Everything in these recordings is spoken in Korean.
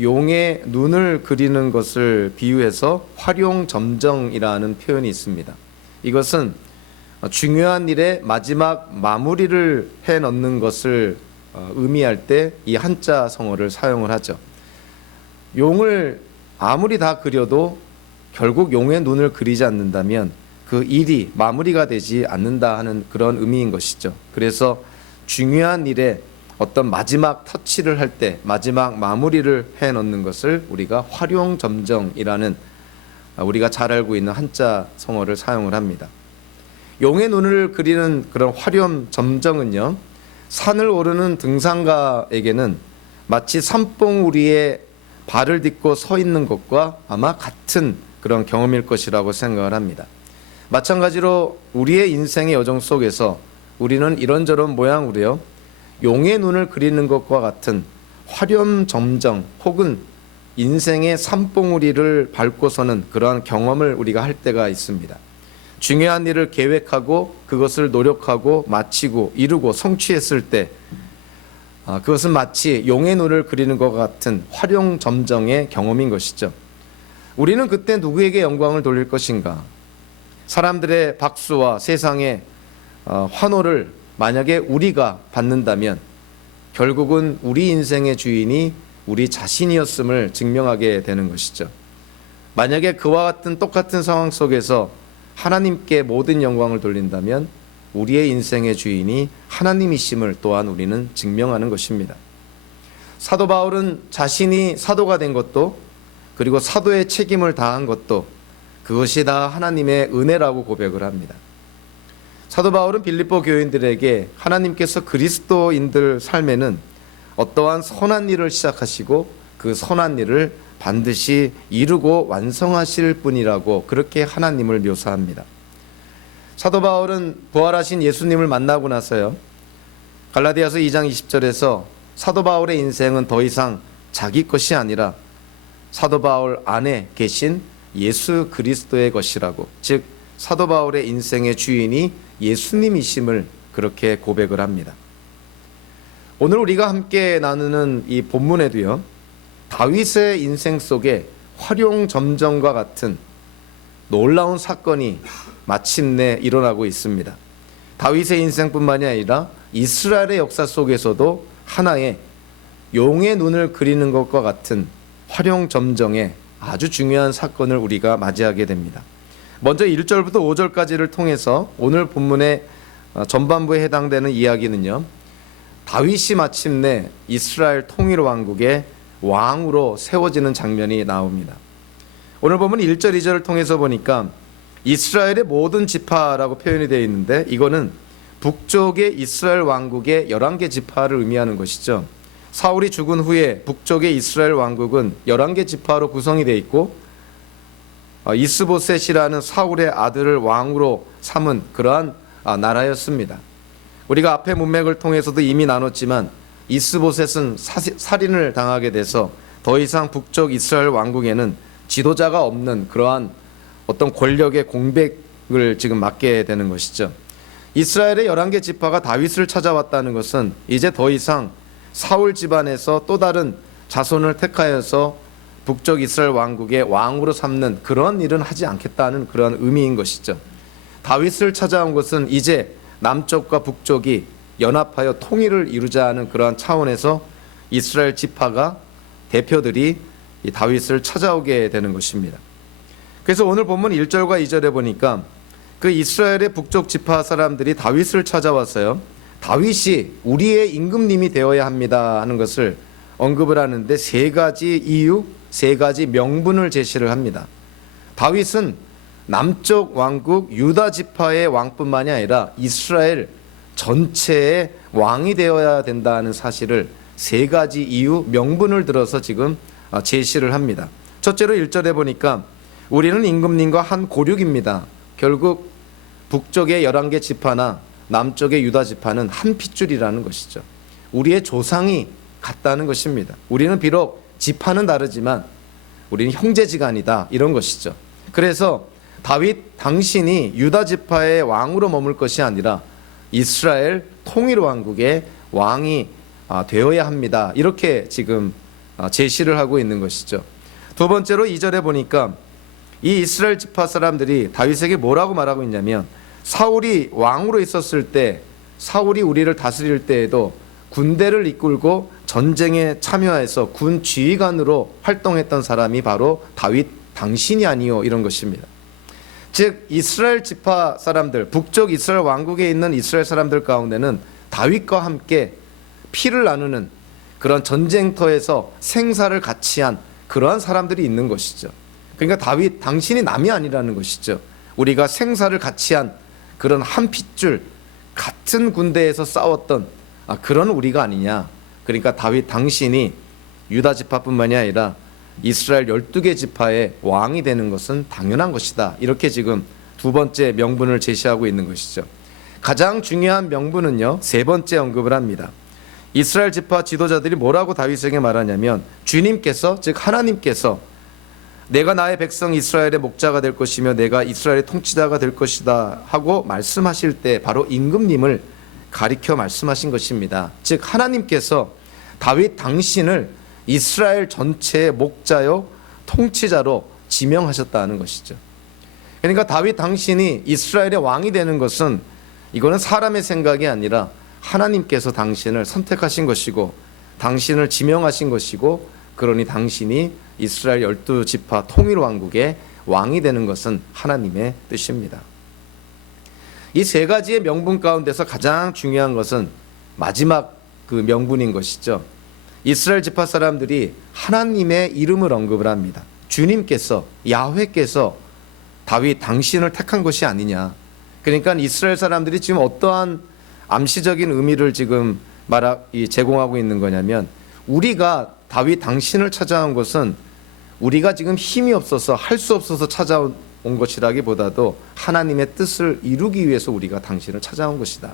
용의 눈을 그리는 것을 비유해서 활용점정이라는 표현이 있습니다. 이것은 중요한 일의 마지막 마무리를 해 넣는 것을 의미할 때 이 한자 성어를 사용을 하죠. 용을 아무리 다 그려도 결국 용의 눈을 그리지 않는다면 그 일이 마무리가 되지 않는다 하는 그런 의미인 것이죠. 그래서 중요한 일에 어떤 마지막 터치를 할 때 마지막 마무리를 해 넣는 것을 우리가 활용점정이라는 우리가 잘 알고 있는 한자 성어를 사용을 합니다. 용의 눈을 그리는 그런 활용점정은요, 산을 오르는 등산가에게는 마치 산봉우리에 발을 딛고 서 있는 것과 아마 같은 그런 경험일 것이라고 생각을 합니다. 마찬가지로 우리의 인생의 여정 속에서 우리는 이런저런 모양으로요, 용의 눈을 그리는 것과 같은 활용점정 혹은 인생의 산봉우리를 밟고서는 그러한 경험을 우리가 할 때가 있습니다. 중요한 일을 계획하고 그것을 노력하고 마치고 이루고 성취했을 때 그것은 마치 용의 눈을 그리는 것과 같은 활용점정의 경험인 것이죠. 우리는 그때 누구에게 영광을 돌릴 것인가? 사람들의 박수와 세상의 환호를 만약에 우리가 받는다면 결국은 우리 인생의 주인이 우리 자신이었음을 증명하게 되는 것이죠. 만약에 그와 같은 똑같은 상황 속에서 하나님께 모든 영광을 돌린다면 우리의 인생의 주인이 하나님이심을 또한 우리는 증명하는 것입니다. 사도 바울은 자신이 사도가 된 것도 그리고 사도의 책임을 다한 것도 그것이 다 하나님의 은혜라고 고백을 합니다. 사도 바울은 빌립보 교인들에게 하나님께서 그리스도인들 삶에는 어떠한 선한 일을 시작하시고 그 선한 일을 반드시 이루고 완성하실 분이라고 그렇게 하나님을 묘사합니다. 사도 바울은 부활하신 예수님을 만나고 나서요, 갈라디아서 2장 20절에서 사도 바울의 인생은 더 이상 자기 것이 아니라 사도 바울 안에 계신 예수 그리스도의 것이라고, 즉 사도 바울의 인생의 주인이 예수님이심을 그렇게 고백을 합니다. 오늘 우리가 함께 나누는 이 본문에도요, 다윗의 인생 속에 활용점정과 같은 놀라운 사건이 마침내 일어나고 있습니다. 다윗의 인생뿐만이 아니라 이스라엘의 역사 속에서도 하나의 용의 눈을 그리는 것과 같은 활용점정의 아주 중요한 사건을 우리가 맞이하게 됩니다. 먼저 1절부터 5절까지를 통해서 오늘 본문의 전반부에 해당되는 이야기는요, 다윗이 마침내 이스라엘 통일 왕국의 왕으로 세워지는 장면이 나옵니다. 오늘 보면 1절, 2절을 통해서 보니까 이스라엘의 모든 지파라고 표현이 되어 있는데 이거는 북쪽의 이스라엘 왕국의 11개 지파를 의미하는 것이죠. 사울이 죽은 후에 북쪽의 이스라엘 왕국은 11개 지파로 구성이 되어 있고 이스보셋이라는 사울의 아들을 왕으로 삼은 그러한 나라였습니다. 우리가 앞의 문맥을 통해서도 이미 나눴지만 이스보셋은 살인을 당하게 돼서 더 이상 북쪽 이스라엘 왕국에는 지도자가 없는 그러한 어떤 권력의 공백을 지금 맞게 되는 것이죠. 이스라엘의 11개 지파가 다윗을 찾아왔다는 것은 이제 더 이상 사울 집안에서 또 다른 자손을 택하여서 북쪽 이스라엘 왕국의 왕으로 삼는 그런 일은 하지 않겠다는 그런 의미인 것이죠. 다윗을 찾아온 것은 이제 남쪽과 북쪽이 연합하여 통일을 이루자는 그러한 차원에서 이스라엘 지파가 대표들이 이 다윗을 찾아오게 되는 것입니다. 그래서 오늘 본문 1절과 2절에 보니까 그 이스라엘의 북쪽 지파 사람들이 다윗을 찾아왔어요. 다윗이 우리의 임금님이 되어야 합니다 하는 것을 언급을 하는데 세 가지 이유, 세 가지 명분을 제시를 합니다. 다윗은 남쪽 왕국 유다 지파의 왕뿐만이 아니라 이스라엘 전체의 왕이 되어야 된다는 사실을 세 가지 이유, 명분을 들어서 지금 제시를 합니다. 첫째로 1절에 보니까 우리는 임금님과 한 고륙입니다. 결국 북쪽의 11개 지파나 남쪽의 유다 지파는 한 핏줄이라는 것이죠. 우리의 조상이 같다는 것입니다. 우리는 비록 지파는 다르지만 우리는 형제지간이다 이런 것이죠. 그래서 다윗 당신이 유다 지파의 왕으로 머물 것이 아니라 이스라엘 통일 왕국의 왕이 되어야 합니다. 이렇게 지금 제시를 하고 있는 것이죠. 두 번째로 2절에 보니까 이 이스라엘 지파 사람들이 다윗에게 뭐라고 말하고 있냐면, 사울이 왕으로 있었을 때, 사울이 우리를 다스릴 때에도 군대를 이끌고 전쟁에 참여해서 군 지휘관으로 활동했던 사람이 바로 다윗 당신이 아니요, 이런 것입니다. 즉 이스라엘 지파 사람들, 북쪽 이스라엘 왕국에 있는 이스라엘 사람들 가운데는 다윗과 함께 피를 나누는 그런 전쟁터에서 생사를 같이 한 그러한 사람들이 있는 것이죠. 그러니까 다윗 당신이 남이 아니라는 것이죠. 우리가 생사를 같이 한 그런 한 핏줄 같은 군대에서 싸웠던 그런 우리가 아니냐. 그러니까 다윗 당신이 유다 지파뿐만이 아니라 이스라엘 12개 지파의 왕이 되는 것은 당연한 것이다. 이렇게 지금 두 번째 명분을 제시하고 있는 것이죠. 가장 중요한 명분은요, 세 번째 언급을 합니다. 이스라엘 지파 지도자들이 뭐라고 다윗에게 말하냐면, 주님께서, 즉 하나님께서 내가 나의 백성 이스라엘의 목자가 될 것이며 내가 이스라엘의 통치자가 될 것이다 하고 말씀하실 때 바로 임금님을 가리켜 말씀하신 것입니다. 즉 하나님께서 다윗 당신을 이스라엘 전체의 목자요 통치자로 지명하셨다는 것이죠. 그러니까 다윗 당신이 이스라엘의 왕이 되는 것은, 이거는 사람의 생각이 아니라 하나님께서 당신을 선택하신 것이고 당신을 지명하신 것이고, 그러니 당신이 이스라엘 12지파 통일 왕국의 왕이 되는 것은 하나님의 뜻입니다. 이 세 가지의 명분 가운데서 가장 중요한 것은 마지막 그 명분인 것이죠. 이스라엘 지파 사람들이 하나님의 이름을 언급을 합니다. 주님께서, 야훼께서 다윗 당신을 택한 것이 아니냐. 그러니까 이스라엘 사람들이 지금 어떠한 암시적인 의미를 지금 제공하고 있는 거냐면, 우리가 다윗 당신을 찾아온 것은 우리가 지금 힘이 없어서 할 수 없어서 찾아온 것이라기보다도 하나님의 뜻을 이루기 위해서 우리가 당신을 찾아온 것이다.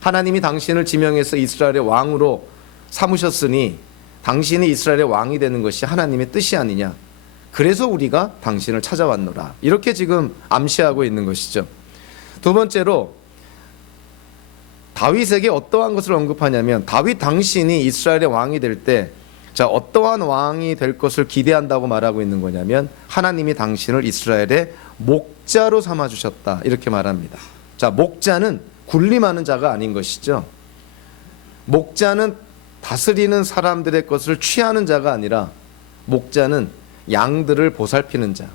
하나님이 당신을 지명해서 이스라엘의 왕으로 삼으셨으니 당신이 이스라엘의 왕이 되는 것이 하나님의 뜻이 아니냐. 그래서 우리가 당신을 찾아왔노라. 이렇게 지금 암시하고 있는 것이죠. 두 번째로 다윗에게 어떠한 것을 언급하냐면, 다윗 당신이 이스라엘의 왕이 될 때 어떠한 왕이 될 것을 기대한다고 말하고 있는 거냐면, 하나님이 당신을 이스라엘의 목자로 삼아주셨다. 이렇게 말합니다. 자, 목자는 군림하는 자가 아닌 것이죠. 목자는 다스리는 사람들의 것을 취하는 자가 아니라, 목자는 양들을 보살피는 자,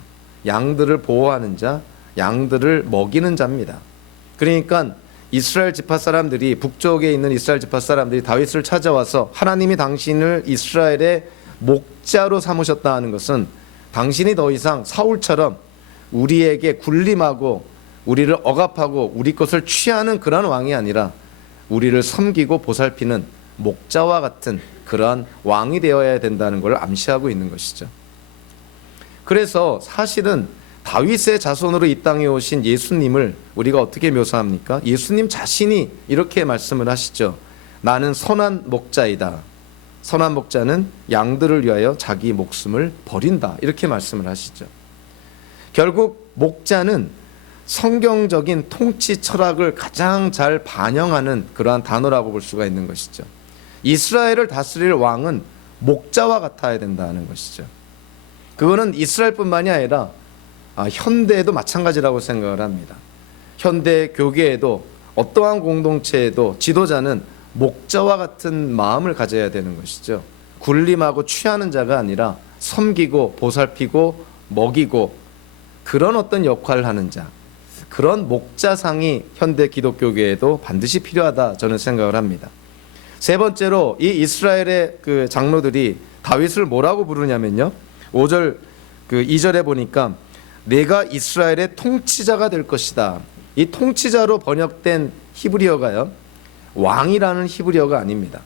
양들을 보호하는 자, 양들을 먹이는 자입니다. 그러니까 이스라엘 지파 사람들이, 북쪽에 있는 이스라엘 지파 사람들이 다윗을 찾아와서 하나님이 당신을 이스라엘의 목자로 삼으셨다 하는 것은, 당신이 더 이상 사울처럼 우리에게 군림하고 우리를 억압하고 우리 것을 취하는 그런 왕이 아니라 우리를 섬기고 보살피는 목자와 같은 그러한 왕이 되어야 된다는 걸 암시하고 있는 것이죠. 그래서 사실은 다윗의 자손으로 이 땅에 오신 예수님을 우리가 어떻게 묘사합니까? 예수님 자신이 이렇게 말씀을 하시죠. 나는 선한 목자이다. 선한 목자는 양들을 위하여 자기 목숨을 버린다. 이렇게 말씀을 하시죠. 결국 목자는 성경적인 통치 철학을 가장 잘 반영하는 그러한 단어라고 볼 수가 있는 것이죠. 이스라엘을 다스릴 왕은 목자와 같아야 된다는 것이죠. 그거는 이스라엘뿐만이 아니라 현대에도 마찬가지라고 생각을 합니다. 현대 교계에도 어떠한 공동체에도 지도자는 목자와 같은 마음을 가져야 되는 것이죠. 군림하고 취하는 자가 아니라 섬기고 보살피고 먹이고 그런 어떤 역할을 하는 자, 그런 목자상이 현대 기독교계에도 반드시 필요하다 저는 생각을 합니다. 세 번째로 이 이스라엘의 그 장로들이 다윗을 뭐라고 부르냐면요, 5절 2절에 보니까 내가 이스라엘의 통치자가 될 것이다. 이 통치자로 번역된 히브리어가요, 왕이라는 히브리어가 아닙니다.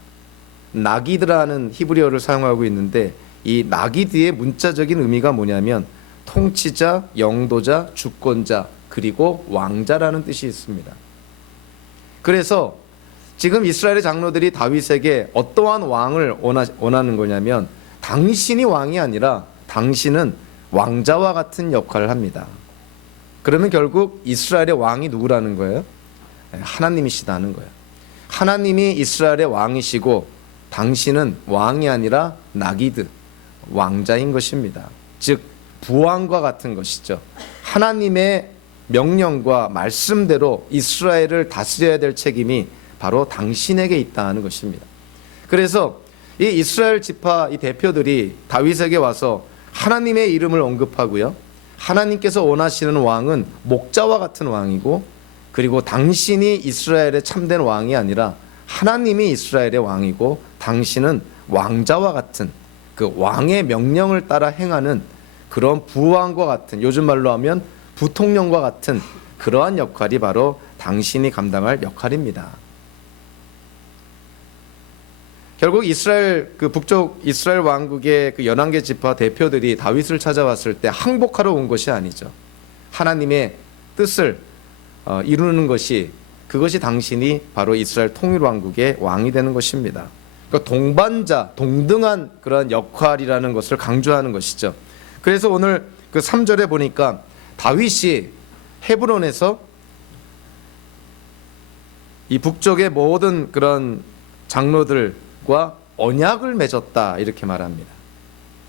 나기드라는 히브리어를 사용하고 있는데, 이 나기드의 문자적인 의미가 뭐냐면 통치자, 영도자, 주권자, 그리고 왕자라는 뜻이 있습니다. 그래서 지금 이스라엘의 장로들이 다윗에게 어떠한 왕을 원하는 거냐면, 당신이 왕이 아니라 당신은 왕자와 같은 역할을 합니다. 그러면 결국 이스라엘의 왕이 누구라는 거예요? 하나님이시다는 거예요. 하나님이 이스라엘의 왕이시고 당신은 왕이 아니라 나기드, 왕자인 것입니다. 즉 부왕과 같은 것이죠. 하나님의 명령과 말씀대로 이스라엘을 다스려야 될 책임이 바로 당신에게 있다는 것입니다. 그래서 이 이스라엘 지파 이 대표들이 다윗에게 와서 하나님의 이름을 언급하고요. 하나님께서 원하시는 왕은 목자와 같은 왕이고, 그리고 당신이 이스라엘의 참된 왕이 아니라 하나님이 이스라엘의 왕이고, 당신은 왕자와 같은 그 왕의 명령을 따라 행하는 그런 부왕과 같은, 요즘 말로 하면 부통령과 같은 그러한 역할이 바로 당신이 감당할 역할입니다. 결국 이스라엘 그 북쪽 이스라엘 왕국의 그 11개 지파 대표들이 다윗을 찾아왔을 때 항복하러 온 것이 아니죠. 하나님의 뜻을 이루는 것이, 그것이 당신이 바로 이스라엘 통일 왕국의 왕이 되는 것입니다. 그러니까 동반자, 동등한 그런 역할이라는 것을 강조하는 것이죠. 그래서 오늘 그 3절에 보니까 다윗이 헤브론에서 이 북쪽의 모든 그런 장로들과 언약을 맺었다, 이렇게 말합니다.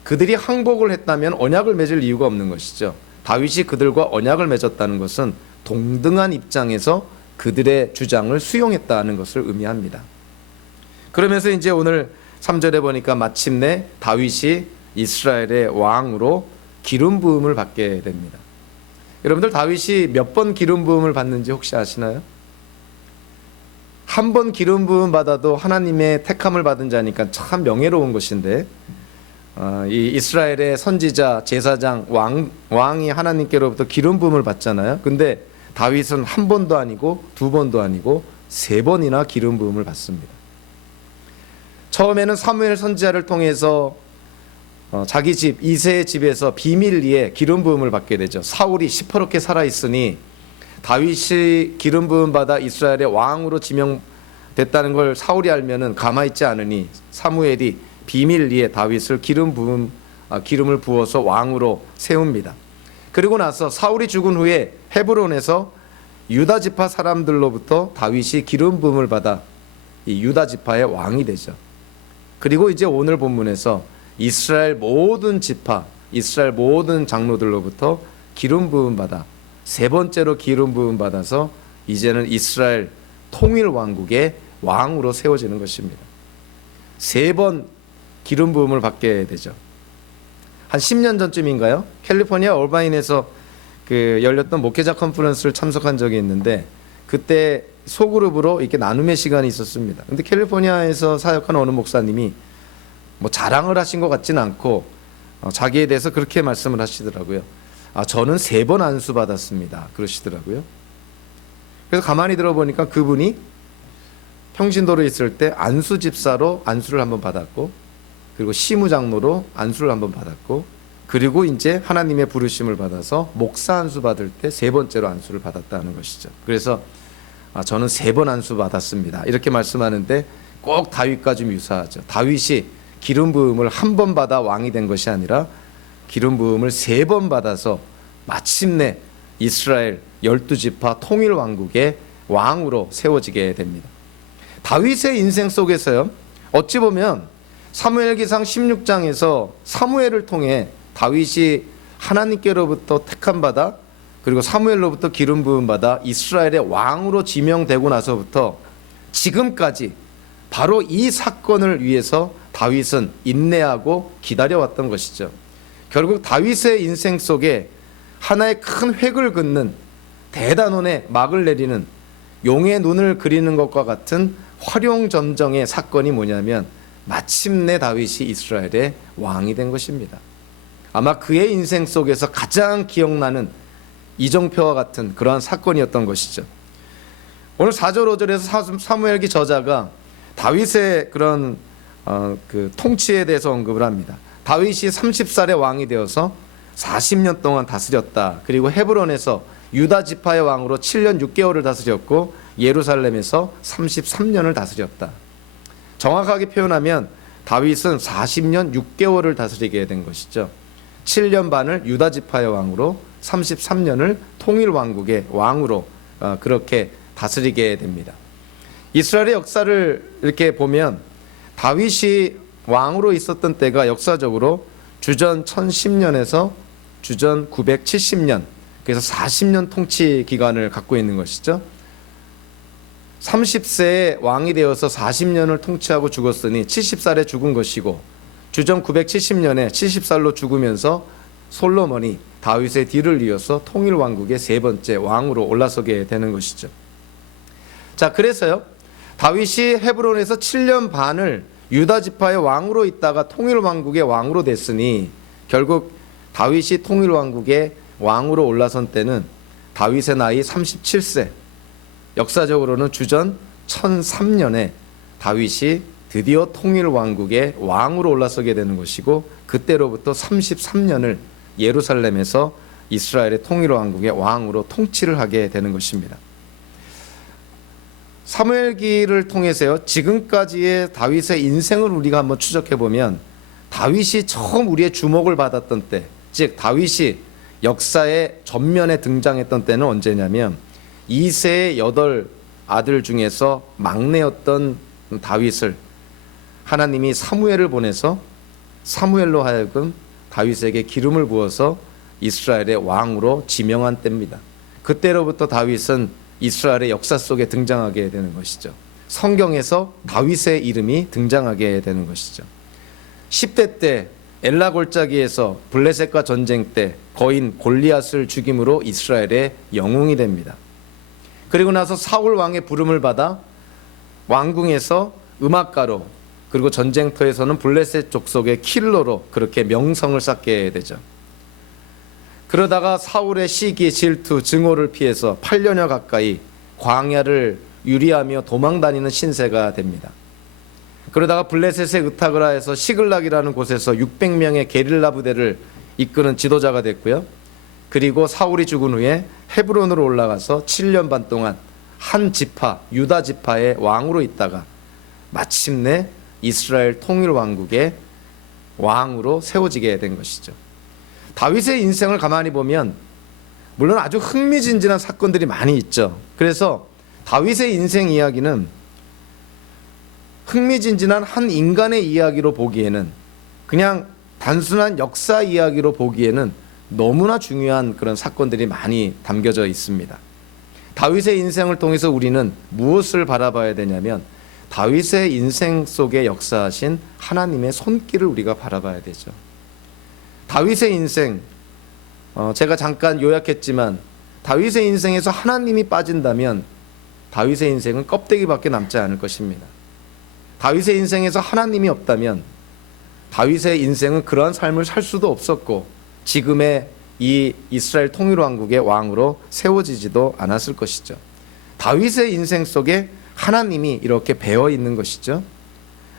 그들이 항복을 했다면 언약을 맺을 이유가 없는 것이죠. 다윗이 그들과 언약을 맺었다는 것은 동등한 입장에서 그들의 주장을 수용했다는 것을 의미합니다. 그러면서 이제 오늘 3절에 보니까 마침내 다윗이 이스라엘의 왕으로 기름 부음을 받게 됩니다. 여러분들 다윗이 몇 번 기름 부음을 받는지 혹시 아시나요? 한 번 기름 부음 받아도 하나님의 택함을 받은 자니까 참 명예로운 것인데, 이 이스라엘의 선지자, 제사장, 왕이 하나님께로부터 기름 부음을 받잖아요. 근데 다윗은 한 번도 아니고 두 번도 아니고 세 번이나 기름 부음을 받습니다. 처음에는 사무엘 선지자를 통해서 자기 집 이새의 집에서 비밀리에 기름 부음을 받게 되죠. 사울이 시퍼렇게 살아있으니 다윗이 기름 부음 받아 이스라엘의 왕으로 지명됐다는 걸 사울이 알면은 가만히 있지 않으니 사무엘이 비밀리에 다윗을 기름을 부어서 왕으로 세웁니다. 그리고 나서 사울이 죽은 후에 헤브론에서 유다 지파 사람들로부터 다윗이 기름 부음을 받아 이 유다 지파의 왕이 되죠. 그리고 이제 오늘 본문에서 이스라엘 모든 지파, 이스라엘 모든 장로들로부터 기름 부음 받아 세 번째로 기름 부음 받아서 이제는 이스라엘 통일 왕국의 왕으로 세워지는 것입니다. 세 번 기름 부음을 받게 되죠. 한 10년 전쯤인가요? 캘리포니아 얼바인에서 그 열렸던 목회자 컨퍼런스를 참석한 적이 있는데, 그때 소그룹으로 이렇게 나눔의 시간이 있었습니다. 근데 캘리포니아에서 사역하는 어느 목사님이 뭐 자랑을 하신 것 같지는 않고 자기에 대해서 그렇게 말씀을 하시더라고요. 저는 3번 안수 받았습니다, 그러시더라고요. 그래서 가만히 들어보니까 그분이 평신도로 있을 때 안수 집사로 안수를 한번 받았고, 그리고 시무장로로 안수를 한번 받았고, 그리고 이제 하나님의 부르심을 받아서 목사 안수 받을 때 3번째로 안수를 받았다는 것이죠. 그래서 저는 3번 안수 받았습니다, 이렇게 말씀하는데 꼭 다윗과 좀 유사하죠. 다윗이 기름 부음을 한 번 받아 왕이 된 것이 아니라 기름 부음을 3번 받아서 마침내 이스라엘 12지파 통일 왕국의 왕으로 세워지게 됩니다. 다윗의 인생 속에서요, 어찌 보면 사무엘기상 16장에서 사무엘을 통해 다윗이 하나님께로부터 택함 받아, 그리고 사무엘로부터 기름 부음 받아 이스라엘의 왕으로 지명되고 나서부터 지금까지 바로 이 사건을 위해서 다윗은 인내하고 기다려왔던 것이죠. 결국 다윗의 인생 속에 하나의 큰 획을 긋는 대단원의 막을 내리는 용의 눈을 그리는 것과 같은 화룡점정의 사건이 뭐냐면 마침내 다윗이 이스라엘의 왕이 된 것입니다. 아마 그의 인생 속에서 가장 기억나는 이정표와 같은 그러한 사건이었던 것이죠. 오늘 4절 5절에서 사무엘기 저자가 다윗의 그런 그 통치에 대해서 언급을 합니다. 다윗이 30살에 왕이 되어서 40년 동안 다스렸다. 그리고 헤브론에서 유다 지파의 왕으로 7년 6개월을 다스렸고 예루살렘에서 33년을 다스렸다. 정확하게 표현하면 다윗은 40년 6개월을 다스리게 된 것이죠. 7년 반을 유다 지파의 왕으로 33년을 통일 왕국의 왕으로 그렇게 다스리게 됩니다. 이스라엘의 역사를 이렇게 보면 다윗이 왕으로 있었던 때가 역사적으로 주전 1010년에서 주전 970년, 그래서 40년 통치 기간을 갖고 있는 것이죠. 30세에 왕이 되어서 40년을 통치하고 죽었으니 70살에 죽은 것이고, 주전 970년에 70살로 죽으면서 솔로몬이 다윗의 뒤를 이어서 통일 왕국의 세 번째 왕으로 올라서게 되는 것이죠. 자, 그래서요, 다윗이 헤브론에서 7년 반을 유다 지파의 왕으로 있다가 통일 왕국의 왕으로 됐으니, 결국 다윗이 통일 왕국의 왕으로 올라선 때는 다윗의 나이 37세, 역사적으로는 주전 1003년에 다윗이 드디어 통일 왕국의 왕으로 올라서게 되는 것이고, 그때로부터 33년을 예루살렘에서 이스라엘의 통일 왕국의 왕으로 통치를 하게 되는 것입니다. 사무엘기를 통해서요, 지금까지의 다윗의 인생을 우리가 한번 추적해 보면, 다윗이 처음 우리의 주목을 받았던 때, 즉 다윗이 역사의 전면에 등장했던 때는 언제냐면, 이세의 8 아들 중에서 막내였던 다윗을 하나님이 사무엘을 보내서 사무엘로 하여금 다윗에게 기름을 부어서 이스라엘의 왕으로 지명한 때입니다. 그때로부터 다윗은 이스라엘의 역사 속에 등장하게 되는 것이죠. 성경에서 다윗의 이름이 등장하게 되는 것이죠. 10대 때 엘라 골짜기에서 블레셋과 전쟁 때 거인 골리앗을 죽임으로 이스라엘의 영웅이 됩니다. 그리고 나서 사울 왕의 부름을 받아 왕궁에서 음악가로, 그리고 전쟁터에서는 블레셋 족속의 킬러로 그렇게 명성을 쌓게 되죠. 그러다가 사울의 시기, 질투, 증오를 피해서 8년여 가까이 광야를 유리하며 도망다니는 신세가 됩니다. 그러다가 블레셋의 으타그라에서 시글락이라는 곳에서 600명의 게릴라 부대를 이끄는 지도자가 됐고요. 그리고 사울이 죽은 후에 헤브론으로 올라가서 7년 반 동안 한 지파, 유다 지파의 왕으로 있다가 마침내 이스라엘 통일 왕국의 왕으로 세워지게 된 것이죠. 다윗의 인생을 가만히 보면 물론 아주 흥미진진한 사건들이 많이 있죠. 그래서 다윗의 인생 이야기는 흥미진진한 한 인간의 이야기로 보기에는, 그냥 단순한 역사 이야기로 보기에는 너무나 중요한 그런 사건들이 많이 담겨져 있습니다. 다윗의 인생을 통해서 우리는 무엇을 바라봐야 되냐면, 다윗의 인생 속에 역사하신 하나님의 손길을 우리가 바라봐야 되죠. 다윗의 인생, 제가 잠깐 요약했지만 다윗의 인생에서 하나님이 빠진다면 다윗의 인생은 껍데기밖에 남지 않을 것입니다. 다윗의 인생에서 하나님이 없다면 다윗의 인생은 그러한 삶을 살 수도 없었고, 지금의 이 이스라엘 통일왕국의 왕으로 세워지지도 않았을 것이죠. 다윗의 인생 속에 하나님이 이렇게 배어 있는 것이죠.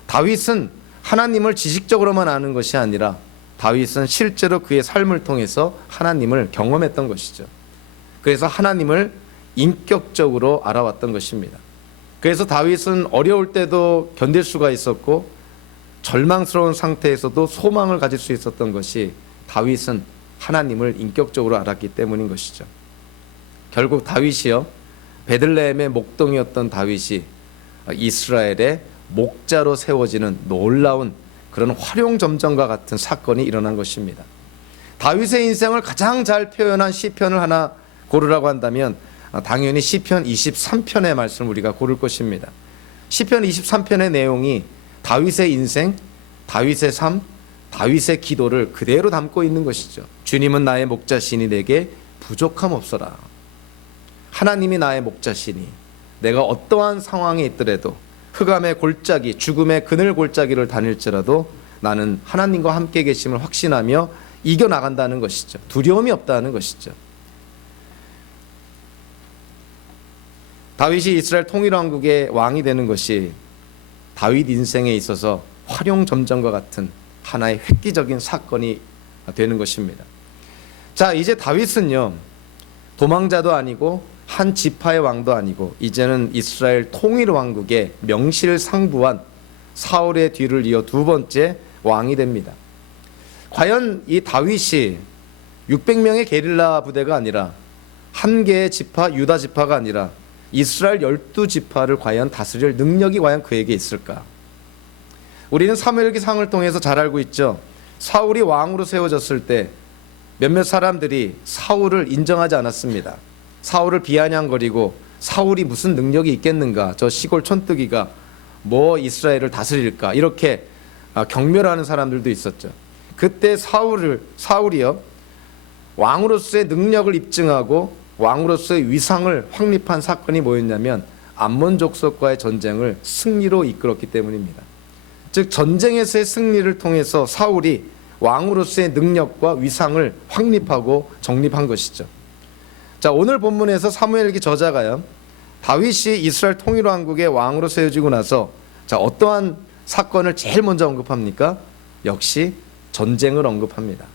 다윗은 하나님을 지식적으로만 아는 것이 아니라 다윗은 실제로 그의 삶을 통해서 하나님을 경험했던 것이죠. 그래서 하나님을 인격적으로 알아왔던 것입니다. 그래서 다윗은 어려울 때도 견딜 수가 있었고, 절망스러운 상태에서도 소망을 가질 수 있었던 것이 다윗은 하나님을 인격적으로 알았기 때문인 것이죠. 결국 다윗이요, 베들레헴의 목동이었던 다윗이 이스라엘의 목자로 세워지는 놀라운 그런 활용점정과 같은 사건이 일어난 것입니다. 다윗의 인생을 가장 잘 표현한 시편을 하나 고르라고 한다면 당연히 시편 23편의 말씀을 우리가 고를 것입니다. 시편 23편의 내용이 다윗의 인생, 다윗의 삶, 다윗의 기도를 그대로 담고 있는 것이죠. 주님은 나의 목자시니 내게 부족함 없어라. 하나님이 나의 목자시니 내가 어떠한 상황에 있더라도, 흑암의 골짜기, 죽음의 그늘 골짜기를 다닐지라도 나는 하나님과 함께 계심을 확신하며 이겨나간다는 것이죠. 두려움이 없다는 것이죠. 다윗이 이스라엘 통일왕국의 왕이 되는 것이 다윗 인생에 있어서 활용점정과 같은 하나의 획기적인 사건이 되는 것입니다. 자, 이제 다윗은요, 도망자도 아니고 한 지파의 왕도 아니고 이제는 이스라엘 통일왕국의 명실상부한 사울의 뒤를 이어 두 번째 왕이 됩니다. 과연 이 다윗이 600명의 게릴라 부대가 아니라 한 개의 지파, 유다 지파가 아니라 이스라엘 12지파를 과연 다스릴 능력이 과연 그에게 있을까? 우리는 사무엘기상을 통해서 잘 알고 있죠. 사울이 왕으로 세워졌을 때 몇몇 사람들이 사울을 인정하지 않았습니다. 사울을 비아냥거리고 사울이 무슨 능력이 있겠는가, 저 시골 촌뜨기가 뭐 이스라엘을 다스릴까, 이렇게 경멸하는 사람들도 있었죠. 그때 사울이요, 왕으로서의 능력을 입증하고 왕으로서의 위상을 확립한 사건이 뭐였냐면 암몬 족속과의 전쟁을 승리로 이끌었기 때문입니다. 즉 전쟁에서의 승리를 통해서 사울이 왕으로서의 능력과 위상을 확립하고 정립한 것이죠. 자, 오늘 본문에서 사무엘기 저자가요, 다윗이 이스라엘 통일왕국의 왕으로 세워지고 나서 자, 어떠한 사건을 제일 먼저 언급합니까? 역시 전쟁을 언급합니다.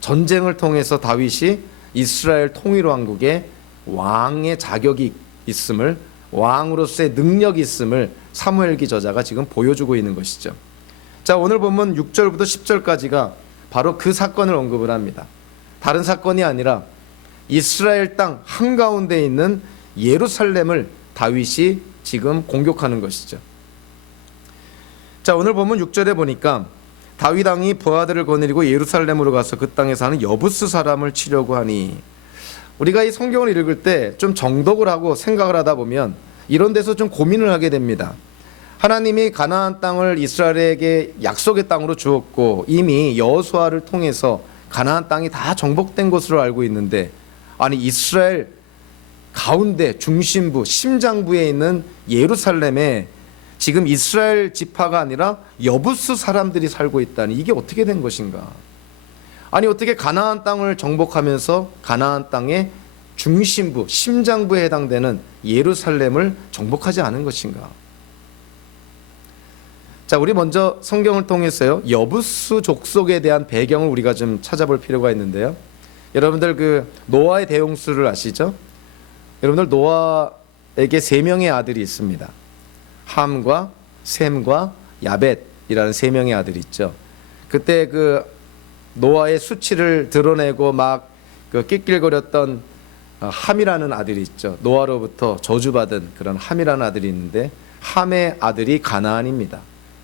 전쟁을 통해서 다윗이 이스라엘 통일왕국의 왕의 자격이 있음을, 왕으로서의 능력이 있음을 사무엘기 저자가 지금 보여주고 있는 것이죠. 자, 오늘 본문 6절부터 10절까지가 바로 그 사건을 언급을 합니다. 다른 사건이 아니라 이스라엘 땅 한가운데 있는 예루살렘을 다윗이 지금 공격하는 것이죠. 자, 오늘 본문 6절에 보니까 다윗 왕이 부하들을 거느리고 예루살렘으로 가서 그 땅에 사는 여부스 사람을 치려고 하니, 우리가 이 성경을 읽을 때 좀 정독을 하고 생각을 하다 보면 이런 데서 좀 고민을 하게 됩니다. 하나님이 가나안 땅을 이스라엘에게 약속의 땅으로 주었고 이미 여호수아를 통해서 가나안 땅이 다 정복된 것으로 알고 있는데, 아니 이스라엘 가운데 중심부 심장부에 있는 예루살렘에 지금 이스라엘 지파가 아니라 여부스 사람들이 살고 있다니, 이게 어떻게 된 것인가? 아니 어떻게 가나안 땅을 정복하면서 가나안 땅의 중심부 심장부에 해당되는 예루살렘을 정복하지 않은 것인가? 자, 우리 먼저 성경을 통해서요, 여부스 족속에 대한 배경을 우리가 좀 찾아볼 필요가 있는데요. 여러분들 그 노아의 대홍수를 아시죠? 여러분들 노아에게 3명의 아들이 있습니다. 함과 셈과 야벳이라는 3명의 아들이 있죠. 그때 그 노아의 수치를 드러내고 막 그 낄낄거렸던 함이라는 아들이 있죠. 노아로부터 저주받은 그런 함이라는 아들이 있는데, 함의 아들이 가나안입니다.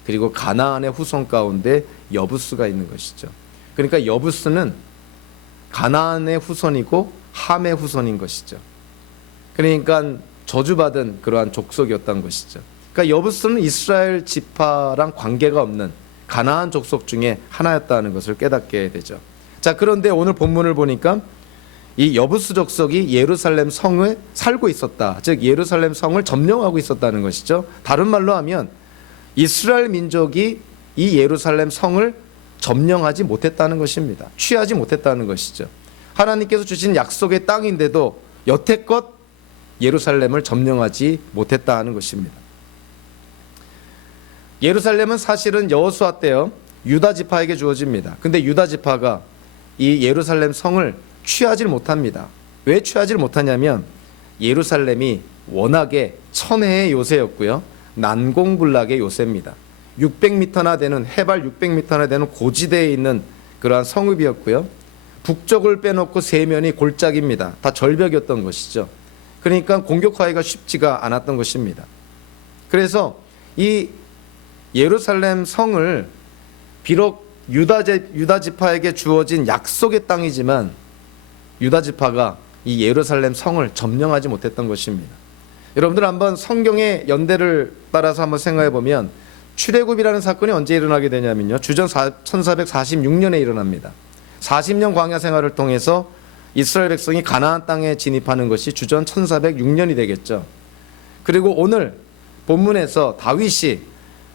그리고 가나안의 후손 가운데 여부스가 있는 것이죠. 그러니까 여부스는 가나안의 후손이고 함의 후손인 것이죠. 그러니까 저주받은 그러한 족속이었던 것이죠. 그러니까 여부스는 이스라엘 지파랑 관계가 없는 가나안 족속 중에 하나였다는 것을 깨닫게 되죠. 자, 그런데 오늘 본문을 보니까 이 여부스 족속이 예루살렘 성에 살고 있었다. 즉 예루살렘 성을 점령하고 있었다는 것이죠. 다른 말로 하면 이스라엘 민족이 이 예루살렘 성을 점령하지 못했다는 것입니다. 취하지 못했다는 것이죠. 하나님께서 주신 약속의 땅인데도 여태껏 예루살렘을 점령하지 못했다는 것입니다. 예루살렘은 사실은 여호수아 때요, 유다 지파에게 주어집니다. 근데 유다 지파가 이 예루살렘 성을 취하지 못합니다. 왜 취하지 못하냐면 예루살렘이 워낙에 천혜의 요새였고요, 난공불락의 요새입니다. 600m나 되는, 해발 600m나 되는 고지대에 있는 그러한 성읍이었고요, 북쪽을 빼놓고 세면이 골짜기입니다. 다 절벽이었던 것이죠. 그러니까 공격하기가 쉽지가 않았던 것입니다. 그래서 이 예루살렘 성을 비록 유다 지파에게 주어진 약속의 땅이지만 유다 지파가 이 예루살렘 성을 점령하지 못했던 것입니다. 여러분들 한번 성경의 연대를 따라서 한번 생각해 보면 출애굽이라는 사건이 언제 일어나게 되냐면요, 주전 1446년에 일어납니다. 40년 광야 생활을 통해서 이스라엘 백성이 가나안 땅에 진입하는 것이 주전 1406년이 되겠죠. 그리고 오늘 본문에서 다윗이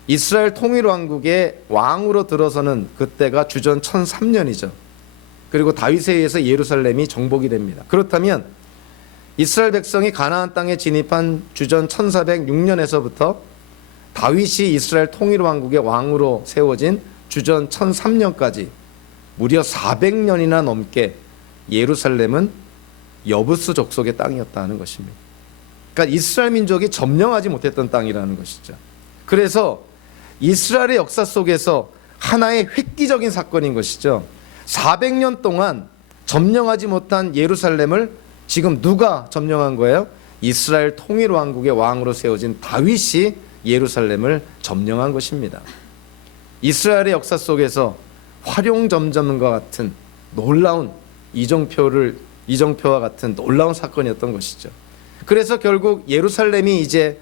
이스라엘 통일왕국의 왕으로 들어서는 그때가 주전 1003년이죠. 그리고 다윗에 의해서 예루살렘이 정복이 됩니다. 그렇다면 이스라엘 백성이 가나안 땅에 진입한 주전 1406년에서부터 다윗이 이스라엘 통일왕국의 왕으로 세워진 주전 1003년까지 무려 400년이나 넘게 예루살렘은 여부스 족속의 땅이었다는 것입니다. 그러니까 이스라엘 민족이 점령하지 못했던 땅이라는 것이죠. 그래서 이스라엘의 역사 속에서 하나의 획기적인 사건인 것이죠. 400년 동안 점령하지 못한 예루살렘을 지금 누가 점령한 거예요? 이스라엘 통일왕국의 왕으로 세워진 다윗이 예루살렘을 점령한 것입니다. 이스라엘의 역사 속에서 활용점점과 같은 놀라운 이정표와 같은 놀라운 사건이었던 것이죠. 그래서 결국 예루살렘이 이제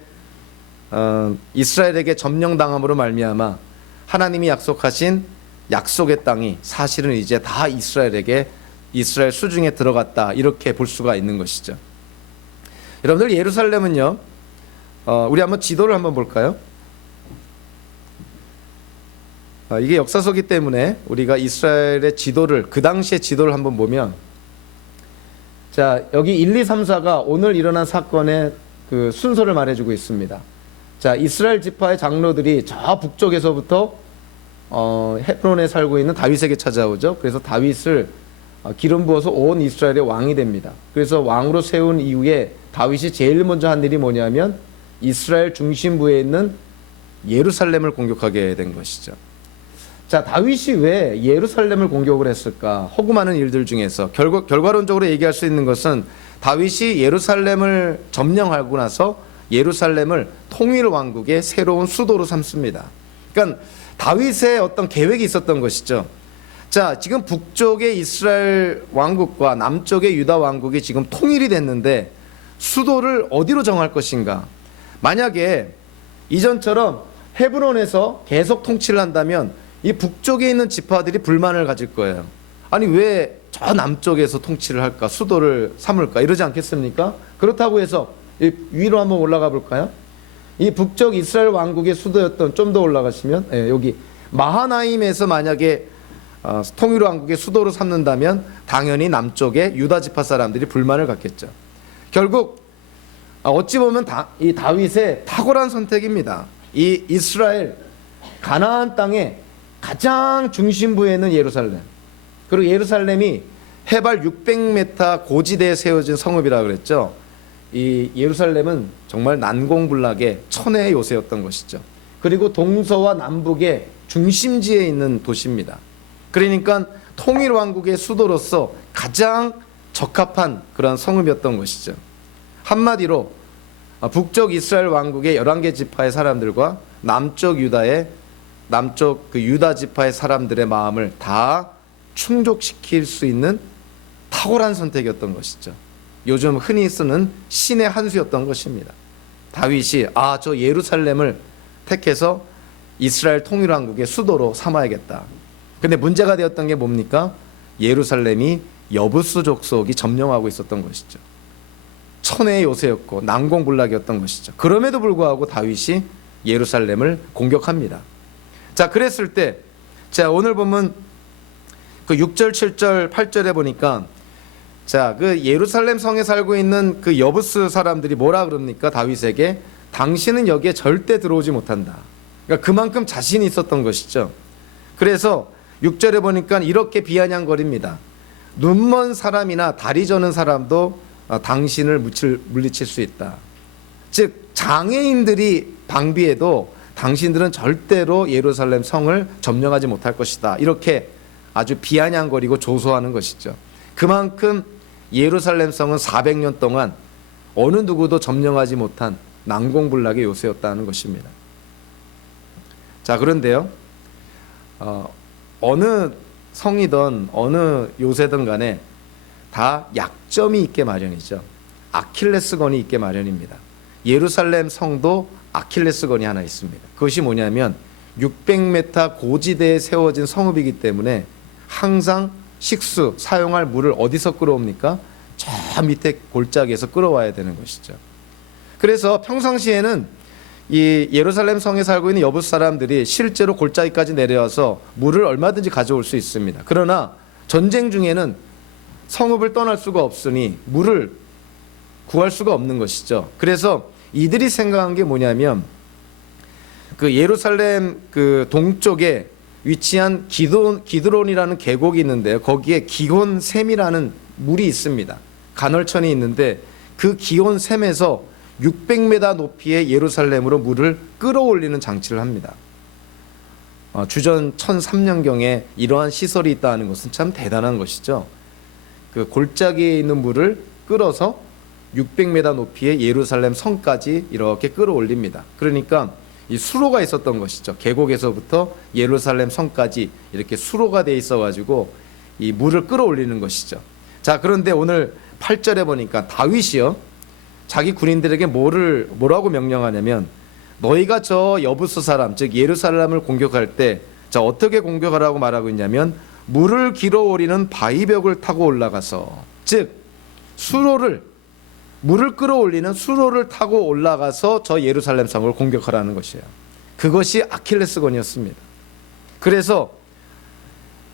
이스라엘에게 점령당함으로 말미암아 하나님이 약속하신 약속의 땅이 사실은 이제 다 이스라엘 수중에 들어갔다, 이렇게 볼 수가 있는 것이죠. 여러분들, 예루살렘은요, 우리 한번 지도를 한번 볼까요? 이게 역사서기 때문에 우리가 이스라엘의 지도를, 그 당시의 지도를 한번 보면, 자, 여기 1, 2, 3, 4가 오늘 일어난 사건의 그 순서를 말해주고 있습니다. 자, 이스라엘 지파의 장로들이 저 북쪽에서부터 헤브론에 살고 있는 다윗에게 찾아오죠. 그래서 다윗을 기름 부어서 온 이스라엘의 왕이 됩니다. 그래서 왕으로 세운 이후에 다윗이 제일 먼저 한 일이 뭐냐면 이스라엘 중심부에 있는 예루살렘을 공격하게 된 것이죠. 자, 다윗이 왜 예루살렘을 공격을 했을까? 허구 많은 일들 중에서 결과론적으로 얘기할 수 있는 것은 다윗이 예루살렘을 점령하고 나서 예루살렘을 통일 왕국의 새로운 수도로 삼습니다. 그러니까 다윗의 어떤 계획이 있었던 것이죠. 자, 지금 북쪽의 이스라엘 왕국과 남쪽의 유다 왕국이 지금 통일이 됐는데 수도를 어디로 정할 것인가? 만약에 이전처럼 헤브론에서 계속 통치를 한다면 이 북쪽에 있는 지파들이 불만을 가질 거예요. 아니, 왜 저 남쪽에서 통치를 할까? 수도를 삼을까? 이러지 않겠습니까? 그렇다고 해서 위로 한번 올라가 볼까요? 이 북쪽 이스라엘 왕국의 수도였던, 좀 더 올라가시면, 여기 마하나임에서 만약에 통일 왕국의 수도로 삼는다면 당연히 남쪽의 유다 지파 사람들이 불만을 갖겠죠. 결국 어찌 보면 이 다윗의 탁월한 선택입니다. 이 이스라엘 가나안 땅의 가장 중심부에 있는 예루살렘, 그리고 예루살렘이 해발 600m 고지대에 세워진 성읍이라 그랬죠. 이 예루살렘은 정말 난공불락의 천혜의 요새였던 것이죠. 그리고 동서와 남북의 중심지에 있는 도시입니다. 그러니까 통일왕국의 수도로서 가장 적합한 그런 성읍이었던 것이죠. 한마디로 북쪽 이스라엘 왕국의 11개 지파의 사람들과 남쪽 그 유다 지파의 사람들의 마음을 다 충족시킬 수 있는 탁월한 선택이었던 것이죠. 요즘 흔히 쓰는 신의 한 수였던 것입니다. 다윗이 저 예루살렘을 택해서 이스라엘 통일왕국의 수도로 삼아야겠다. 근데 문제가 되었던 게 뭡니까? 예루살렘이 여부스 족속이 점령하고 있었던 것이죠. 천혜의 요새였고 난공불락이었던 것이죠. 그럼에도 불구하고 다윗이 예루살렘을 공격합니다. 자, 그랬을 때, 자, 오늘 보면 그 6절, 7절, 8절에 보니까, 자, 그 예루살렘 성에 살고 있는 그 여부스 사람들이 뭐라 그럽니까? 다윗에게 당신은 여기에 절대 들어오지 못한다. 그러니까 그만큼 자신이 있었던 것이죠. 그래서 6절에 보니까 이렇게 비아냥거립니다. 눈먼 사람이나 다리 저는 사람도 당신을 물리칠 수 있다. 즉, 장애인들이 방비해도 당신들은 절대로 예루살렘 성을 점령하지 못할 것이다. 이렇게 아주 비아냥거리고 조소하는 것이죠. 그만큼 예루살렘 성은 400년 동안 어느 누구도 점령하지 못한 난공불락의 요새였다는 것입니다. 자, 그런데요, 어느 성이든 어느 요새든 간에 다 약점이 있게 마련이죠. 아킬레스건이 있게 마련입니다. 예루살렘 성도 아킬레스건이 하나 있습니다. 그것이 뭐냐면 600m 고지대에 세워진 성읍이기 때문에 항상 식수, 사용할 물을 어디서 끌어옵니까? 저 밑에 골짜기에서 끌어와야 되는 것이죠. 그래서 평상시에는 이 예루살렘 성에 살고 있는 여부 사람들이 실제로 골짜기까지 내려와서 물을 얼마든지 가져올 수 있습니다. 그러나 전쟁 중에는 성읍을 떠날 수가 없으니 물을 구할 수가 없는 것이죠. 그래서 이들이 생각한 게 뭐냐면 그 예루살렘 그 동쪽에 위치한 기드론이라는 계곡이 있는데요. 거기에 기혼샘이라는 물이 있습니다. 간헐천이 있는데 그 기혼샘에서 600m 높이의 예루살렘으로 물을 끌어올리는 장치를 합니다. 주전 1003년경에 이러한 시설이 있다는 것은 참 대단한 것이죠. 그 골짜기에 있는 물을 끌어서 600m 높이의 예루살렘 성까지 이렇게 끌어올립니다. 그러니까 이 수로가 있었던 것이죠. 계곡에서부터 예루살렘 성까지 이렇게 수로가 돼 있어가지고 이 물을 끌어올리는 것이죠. 자, 그런데 오늘 8절에 보니까 다윗이요, 자기 군인들에게 뭐라고 명령하냐면, 너희가 저 여부스 사람, 즉 예루살렘을 공격할 때 자 어떻게 공격하라고 말하고 있냐면, 물을 길어오리는 바위벽을 타고 올라가서, 즉 물을 끌어올리는 수로를 타고 올라가서 저 예루살렘 성을 공격하라는 것이에요. 그것이 아킬레스건이었습니다. 그래서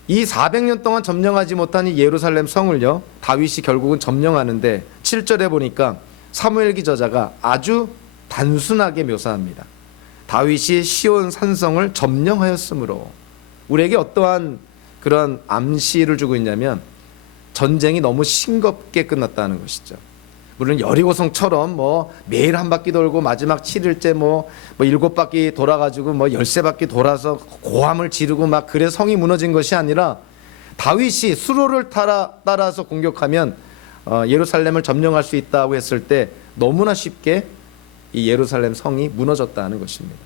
이 400년 동안 점령하지 못한 이 예루살렘 성을요, 다윗이 결국은 점령하는데 7절에 보니까 사무엘기 저자가 아주 단순하게 묘사합니다. 다윗이 시온 산성을 점령하였으므로. 우리에게 어떠한 그런 암시를 주고 있냐면, 전쟁이 너무 싱겁게 끝났다는 것이죠. 물론 여리고성처럼 매일 한 바퀴 돌고 마지막 7일째 7바퀴 돌아가지고 13바퀴 돌아서 고함을 지르고 막 그래 성이 무너진 것이 아니라, 다윗이 수로를 따라서 공격하면 예루살렘을 점령할 수 있다고 했을 때 너무나 쉽게 이 예루살렘 성이 무너졌다는 것입니다.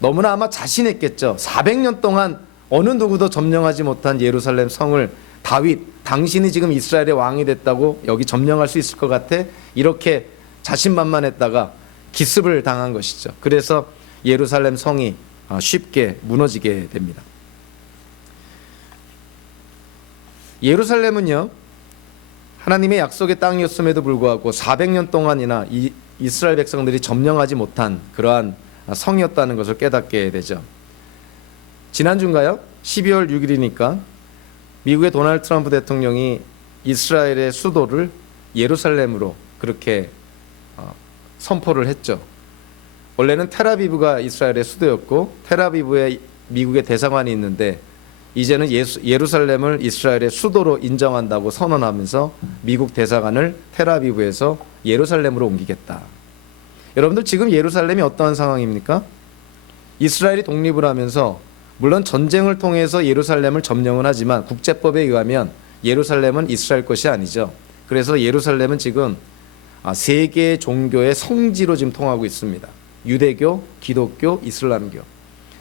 너무나 아마 자신했겠죠. 400년 동안 어느 누구도 점령하지 못한 예루살렘 성을 다윗, 당신이 지금 이스라엘의 왕이 됐다고 여기 점령할 수 있을 것 같아? 이렇게 자신만만했다가 기습을 당한 것이죠. 그래서 예루살렘 성이 쉽게 무너지게 됩니다. 예루살렘은요, 하나님의 약속의 땅이었음에도 불구하고 400년 동안이나 이스라엘 백성들이 점령하지 못한 그러한 성이었다는 것을 깨닫게 되죠. 지난주인가요? 12월 6일이니까 미국의 도널드 트럼프 대통령이 이스라엘의 수도를 예루살렘으로 그렇게 선포를 했죠. 원래는 텔아비브가 이스라엘의 수도였고 텔아비브에 미국의 대사관이 있는데, 이제는 예루살렘을 이스라엘의 수도로 인정한다고 선언하면서 미국 대사관을 텔아비브에서 예루살렘으로 옮기겠다. 여러분들, 지금 예루살렘이 어떠한 상황입니까? 이스라엘이 독립을 하면서 물론 전쟁을 통해서 예루살렘을 점령은 하지만 국제법에 의하면 예루살렘은 이스라엘 것이 아니죠. 그래서 예루살렘은 지금 세 개의 종교의 성지로 지금 통하고 있습니다. 유대교, 기독교, 이슬람교.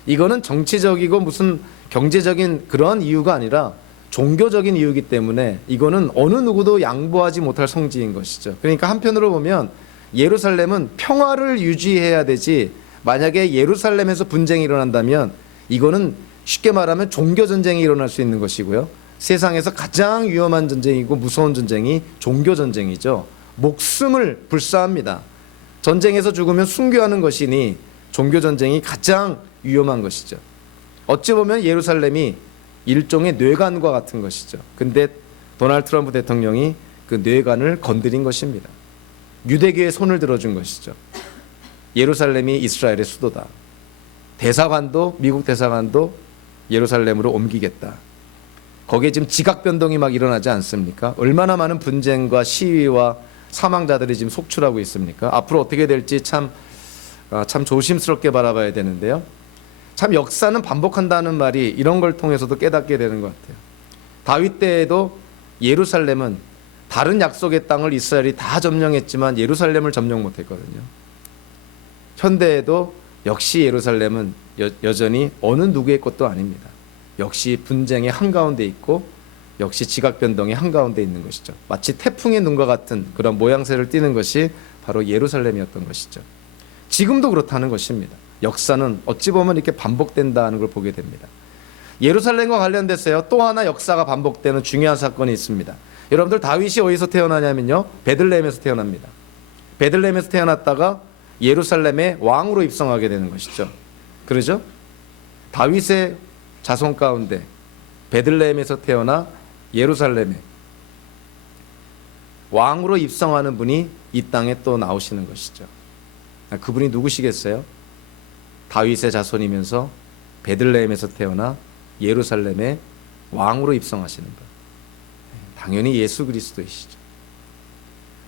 이거는 정치적이고 무슨 경제적인 그런 이유가 아니라 종교적인 이유이기 때문에 이거는 어느 누구도 양보하지 못할 성지인 것이죠. 그러니까 한편으로 보면 예루살렘은 평화를 유지해야 되지, 만약에 예루살렘에서 분쟁이 일어난다면 이거는 쉽게 말하면 종교 전쟁이 일어날 수 있는 것이고요. 세상에서 가장 위험한 전쟁이고 무서운 전쟁이 종교 전쟁이죠. 목숨을 불사합니다. 전쟁에서 죽으면 순교하는 것이니 종교 전쟁이 가장 위험한 것이죠. 어찌 보면 예루살렘이 일종의 뇌관과 같은 것이죠. 근데 도널드 트럼프 대통령이 그 뇌관을 건드린 것입니다. 유대교의 손을 들어준 것이죠. 예루살렘이 이스라엘의 수도다. 대사관도, 미국 대사관도 예루살렘으로 옮기겠다. 거기에 지금 지각 변동이 막 일어나지 않습니까? 얼마나 많은 분쟁과 시위와 사망자들이 지금 속출하고 있습니까? 앞으로 어떻게 될지 참 조심스럽게 바라봐야 되는데요. 참 역사는 반복한다는 말이 이런 걸 통해서도 깨닫게 되는 것 같아요. 다윗 때에도 예루살렘은 다른 약속의 땅을 이스라엘이 다 점령했지만 예루살렘을 점령 못했거든요. 현대에도 역시 예루살렘은 여전히 어느 누구의 것도 아닙니다. 역시 분쟁의 한가운데 있고 역시 지각변동의 한가운데 있는 것이죠. 마치 태풍의 눈과 같은 그런 모양새를 띠는 것이 바로 예루살렘이었던 것이죠. 지금도 그렇다는 것입니다. 역사는 어찌 보면 이렇게 반복된다는 걸 보게 됩니다. 예루살렘과 관련돼서요, 또 하나 역사가 반복되는 중요한 사건이 있습니다. 여러분들, 다윗이 어디서 태어나냐면요, 베들레헴에서 태어납니다. 베들레헴에서 태어났다가 예루살렘의 왕으로 입성하게 되는 것이죠. 그러죠? 다윗의 자손 가운데 베들레헴에서 태어나 예루살렘에 왕으로 입성하는 분이 이 땅에 또 나오시는 것이죠. 그분이 누구시겠어요? 다윗의 자손이면서 베들레헴에서 태어나 예루살렘에 왕으로 입성하시는 분, 당연히 예수 그리스도이시죠.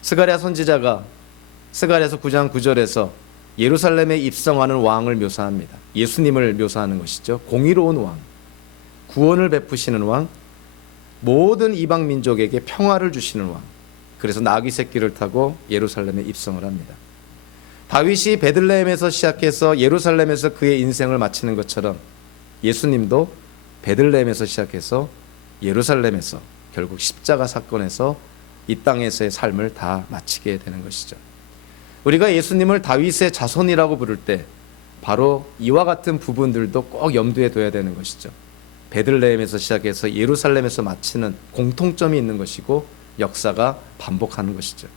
스가랴 선지자가 스가랴서 9장 9절에서 예루살렘에 입성하는 왕을 묘사합니다. 예수님을 묘사하는 것이죠. 공의로운 왕, 구원을 베푸시는 왕, 모든 이방 민족에게 평화를 주시는 왕. 그래서 나귀 새끼를 타고 예루살렘에 입성을 합니다. 다윗이 베들레헴에서 시작해서 예루살렘에서 그의 인생을 마치는 것처럼 예수님도 베들레헴에서 시작해서 예루살렘에서 결국 십자가 사건에서 이 땅에서의 삶을 다 마치게 되는 것이죠. 우리가 예수님을 다윗의 자손이라고 부를 때 바로 이와 같은 부분들도 꼭 염두에 둬야 되는 것이죠. 베들레헴에서 시작해서 예루살렘에서 마치는 공통점이 있는 것이고 역사가 반복하는 것이죠.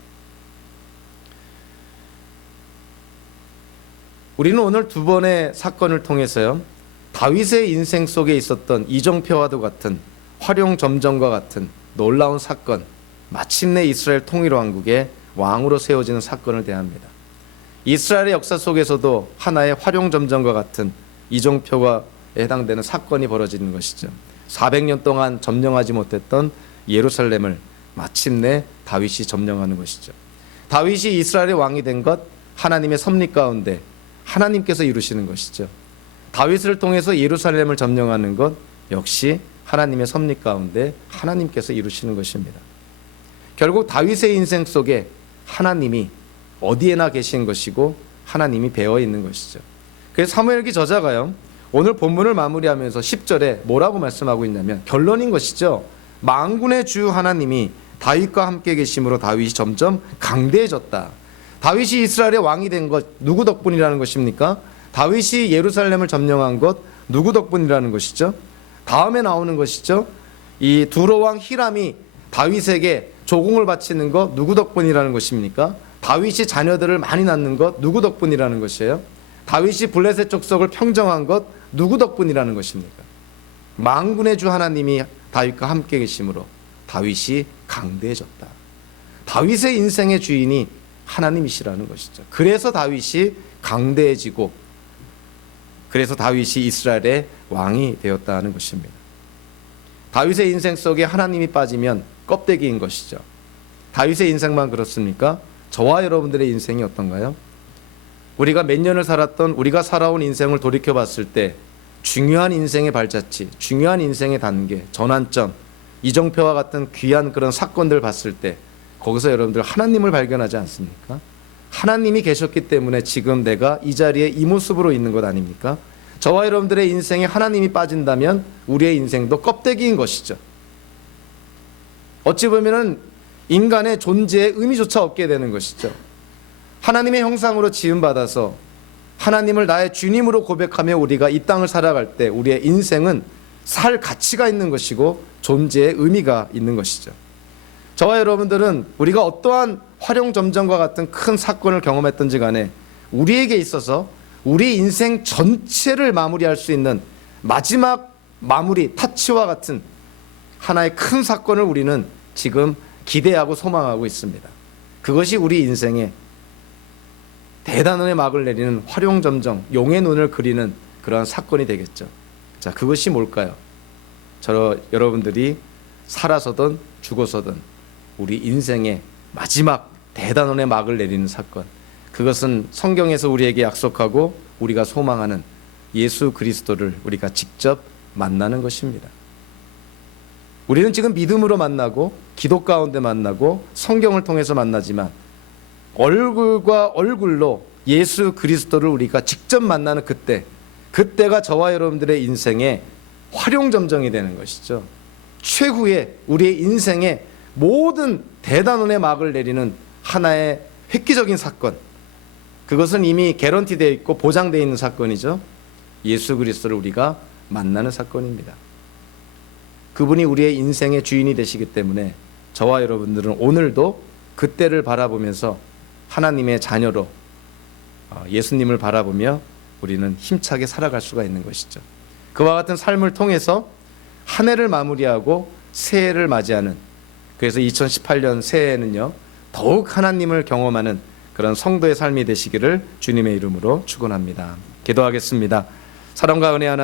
우리는 오늘 두 번의 사건을 통해서요, 다윗의 인생 속에 있었던 이정표와도 같은 화룡점정과 같은 놀라운 사건, 마침내 이스라엘 통일왕국의 왕으로 세워지는 사건을 대합니다. 이스라엘의 역사 속에서도 하나의 화룡점정과 같은 이정표가 해당되는 사건이 벌어지는 것이죠. 400년 동안 점령하지 못했던 예루살렘을 마침내 다윗이 점령하는 것이죠. 다윗이 이스라엘의 왕이 된 것, 하나님의 섭리 가운데 하나님께서 이루시는 것이죠. 다윗을 통해서 예루살렘을 점령하는 것 역시 하나님의 섭리 가운데 하나님께서 이루시는 것입니다. 결국 다윗의 인생 속에 하나님이 어디에나 계신 것이고 하나님이 배어 있는 것이죠. 그래서 사무엘기 저자가요, 오늘 본문을 마무리하면서 10절에 뭐라고 말씀하고 있냐면 결론인 것이죠. 만군의 주 하나님이 다윗과 함께 계심으로 다윗이 점점 강대해졌다. 다윗이 이스라엘의 왕이 된 것 누구 덕분이라는 것입니까? 다윗이 예루살렘을 점령한 것 누구 덕분이라는 것이죠? 다음에 나오는 것이죠. 이 두로 왕 히람이 다윗에게 조공을 바치는 것 누구 덕분이라는 것입니까? 다윗이 자녀들을 많이 낳는 것 누구 덕분이라는 것이에요? 다윗이 블레셋 족속을 평정한 것 누구 덕분이라는 것입니까? 만군의 주 하나님이 다윗과 함께 계심으로 다윗이 강대해졌다. 다윗의 인생의 주인이 하나님이시라는 것이죠. 그래서 다윗이 강대해지고 그래서 다윗이 이스라엘의 왕이 되었다는 것입니다. 다윗의 인생 속에 하나님이 빠지면 껍데기인 것이죠. 다윗의 인생만 그렇습니까? 저와 여러분들의 인생이 어떤가요? 우리가 몇 년을 살았던 우리가 살아온 인생을 돌이켜 봤을 때 중요한 인생의 발자취, 중요한 인생의 단계, 전환점, 이정표와 같은 귀한 그런 사건들 봤을 때 거기서 여러분들 하나님을 발견하지 않습니까? 하나님이 계셨기 때문에 지금 내가 이 자리에 이 모습으로 있는 것 아닙니까? 저와 여러분들의 인생에 하나님이 빠진다면 우리의 인생도 껍데기인 것이죠. 어찌 보면은 인간의 존재의 의미조차 없게 되는 것이죠. 하나님의 형상으로 지음받아서 하나님을 나의 주님으로 고백하며 우리가 이 땅을 살아갈 때 우리의 인생은 살 가치가 있는 것이고 존재의 의미가 있는 것이죠. 저와 여러분들은 우리가 어떠한 화룡점정과 같은 큰 사건을 경험했던지 간에 우리에게 있어서 우리 인생 전체를 마무리할 수 있는 마지막 마무리, 타치와 같은 하나의 큰 사건을 우리는 지금 기대하고 소망하고 있습니다. 그것이 우리 인생의 대단원의 막을 내리는 화룡점정, 용의 눈을 그리는 그러한 사건이 되겠죠. 자, 그것이 뭘까요? 여러분들이 살아서든 죽어서든 우리 인생의 마지막 대단원의 막을 내리는 사건, 그것은 성경에서 우리에게 약속하고 우리가 소망하는 예수 그리스도를 우리가 직접 만나는 것입니다. 우리는 지금 믿음으로 만나고 기도 가운데 만나고 성경을 통해서 만나지만 얼굴과 얼굴로 예수 그리스도를 우리가 직접 만나는 그때가 저와 여러분들의 인생의 화룡점정이 되는 것이죠. 최후의 우리의 인생의 모든 대단원의 막을 내리는 하나의 획기적인 사건, 그것은 이미 개런티되어 있고 보장되어 있는 사건이죠. 예수 그리스도를 우리가 만나는 사건입니다. 그분이 우리의 인생의 주인이 되시기 때문에 저와 여러분들은 오늘도 그때를 바라보면서 하나님의 자녀로 예수님을 바라보며 우리는 힘차게 살아갈 수가 있는 것이죠. 그와 같은 삶을 통해서 한 해를 마무리하고 새해를 맞이하는, 그래서 2018년 새해에는요 더욱 하나님을 경험하는 그런 성도의 삶이 되시기를 주님의 이름으로 축원합니다. 기도하겠습니다. 사랑과 은혜 하나님